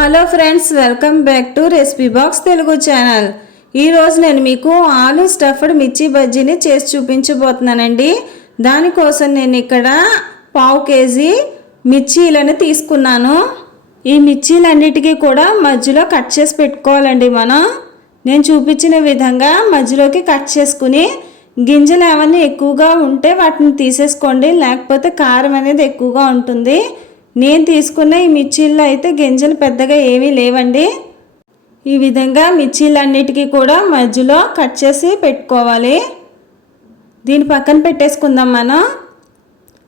Hello friends, welcome back to recipe box Telugu channel. ఈరోజు నేను మీకు ఆలు స్టఫ్డ్ మిర్చి బజ్జీని చేసి చూపించబోతున్నానండి. దానికోసం నేను ఇక్కడ 1/2 కేజీ మిర్చీలను తీసుకున్నాను. ఈ మిర్చీలన్నిటికీ కూడా మధ్యలో కట్ చేసి పెట్టుకోవాలండి. నేను చూపించిన విధంగా మధ్యలోకి కట్ చేసుకుని గింజలు ఏమన్నా ఎక్కువగా ఉంటే వాటిని తీసేసుకోండి, లేకపోతే కారం అనేది ఎక్కువగా ఉంటుంది. నేను తీసుకున్న ఈ మిర్చీల్లో అయితే గింజలు పెద్దగా ఏమీ లేవండి. ఈ విధంగా మిర్చీలన్నిటికీ కూడా మధ్యలో కట్ చేసి పెట్టుకోవాలి. దీని పక్కన పెట్టేసుకుందాం.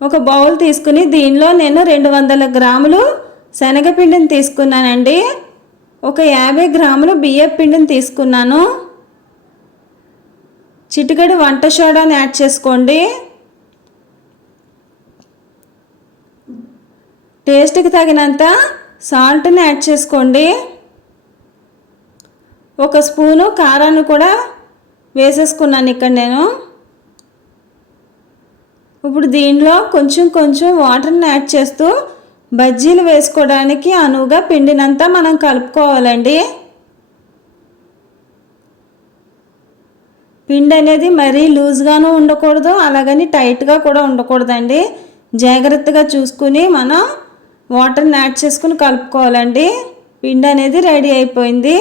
ఒక బౌల్ తీసుకుని దీనిలో నేను 200 గ్రాములు శనగపిండిని తీసుకున్నానండి. ఒక 50 గ్రాములు బియ్యం పిండిని తీసుకున్నాను. చిటికెడు వంట సోడాని యాడ్ చేసుకోండి. టేస్ట్కి తగినంత సాల్ట్ని యాడ్ చేసుకోండి. ఒక స్పూను కారాన్ని కూడా వేసేసుకున్నాను ఇక్కడ నేను. ఇప్పుడు దీనిలో కొంచెం వాటర్ని యాడ్ చేస్తూ బజ్జీలు వేసుకోవడానికి అనువుగా పిండినంతా మనం కలుపుకోవాలండి. పిండి అనేది మరీ లూజ్గాను ఉండకూడదు, అలాగని టైట్గా కూడా ఉండకూడదండి. జాగ్రత్తగా చూసుకుని మనం వాటర్ని యాడ్ చేసుకుని కలుపుకోవాలండి. పిండి అనేది రెడీ అయిపోయింది.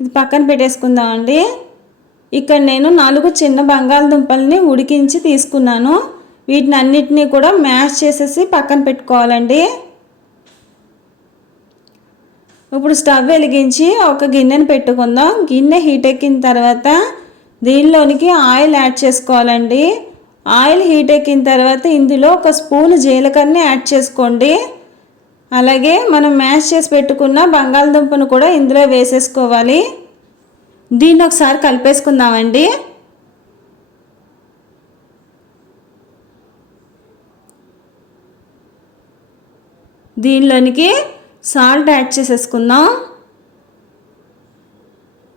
ఇది పక్కన పెట్టేసుకుందామండి. ఇక్కడ నేను 4 చిన్న బంగాళదుంపల్ని ఉడికించి తీసుకున్నాను. వీటిని అన్నిటినీ కూడా మ్యాష్ చేసేసి పక్కన పెట్టుకోవాలండి. ఇప్పుడు స్టవ్ వెలిగించి ఒక గిన్నెని పెట్టుకుందాం. గిన్నె హీట్ ఎక్కిన తర్వాత దీనిలోనికి ఆయిల్ యాడ్ చేసుకోవాలండి. ఆయిల్ హీట్ ఎక్కిన తర్వాత ఇందులో ఒక స్పూన్ జీలకర్రని యాడ్ చేసుకోండి. అలాగే మనం మ్యాష్ చేసి పెట్టుకున్న బంగాళదుంపను కూడా ఇందులో వేసేసుకోవాలి. దీన్ని ఒకసారి కలిపేసుకుందామండి. దీనిలోనికి సాల్ట్ యాడ్ చేసేసుకుందాం.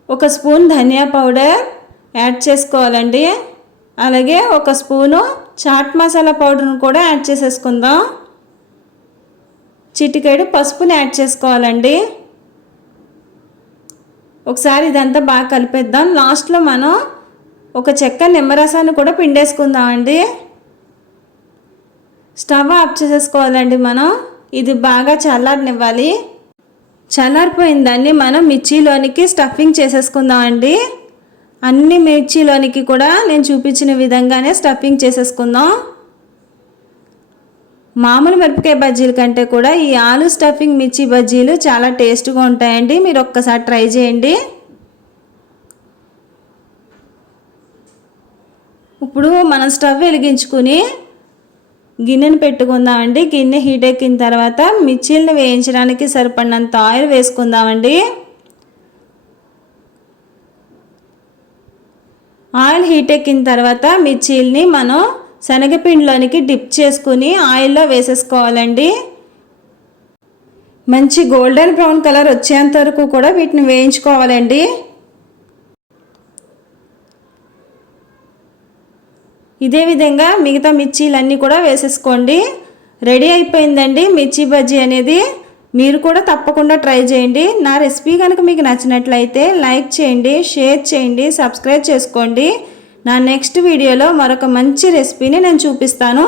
ఒక స్పూన్ ధనియా పౌడర్ యాడ్ చేసుకోవాలండి. అలాగే ఒక స్పూను చాట్ మసాలా పౌడర్ని కూడా యాడ్ చేసేసుకుందాం. చిటికెడు పసుపుని యాడ్ చేసుకోవాలండి. ఒకసారి ఇదంతా బాగా కలిపేద్దాం. లాస్ట్లో మనం ఒక చెక్క నిమ్మరసాన్ని కూడా పిండేసుకుందామండి. స్టవ్ ఆఫ్ చేసేసుకోవాలండి. ఇది బాగా చల్లారనివ్వాలి. చల్లారిపోయిందాన్ని మనం మిర్చిలోనికి స్టఫింగ్ చేసేసుకుందామండి. అన్ని మిర్చిలోనికి కూడా నేను చూపించిన విధంగానే స్టఫింగ్ చేసేసుకుందాం. మామూలు మిరపకాయ బజ్జీల కంటే కూడా ఈ ఆలు స్టఫింగ్ మిర్చి బజ్జీలు చాలా టేస్ట్గా ఉంటాయండి. మీరు ఒక్కసారి ట్రై చేయండి. ఇప్పుడు మనం స్టవ్ వెలిగించుకుని గిన్నెను పెట్టుకుందామండి. గిన్నె హీట్ ఎక్కిన తర్వాత మిర్చీలను వేయించడానికి సరిపడినంత ఆయిల్ వేసుకుందామండి. ఆయిల్ హీట్ ఎక్కిన తర్వాత మిర్చీల్ని మనం శనగపిండిలోనికి డిప్ చేసుకుని ఆయిల్లో వేసేసుకోవాలండి. మంచి గోల్డెన్ బ్రౌన్ కలర్ వచ్చేంత వరకు కూడా వీటిని వేయించుకోవాలండి. ఇదే విధంగా మిగతా మిర్చీలన్నీ కూడా వేసేసుకోండి. రెడీ అయిపోయిందండి మిర్చి బజ్జీ అనేది. మీరు కూడా తప్పకుండా ట్రై చేయండి. నా రెసిపీ కనుక మీకు నచ్చినట్లయితే లైక్ చేయండి, షేర్ చేయండి, సబ్స్క్రైబ్ చేసుకోండి. నా నెక్స్ట్ వీడియోలో మరొక మంచి రెసిపీని నేను చూపిస్తాను.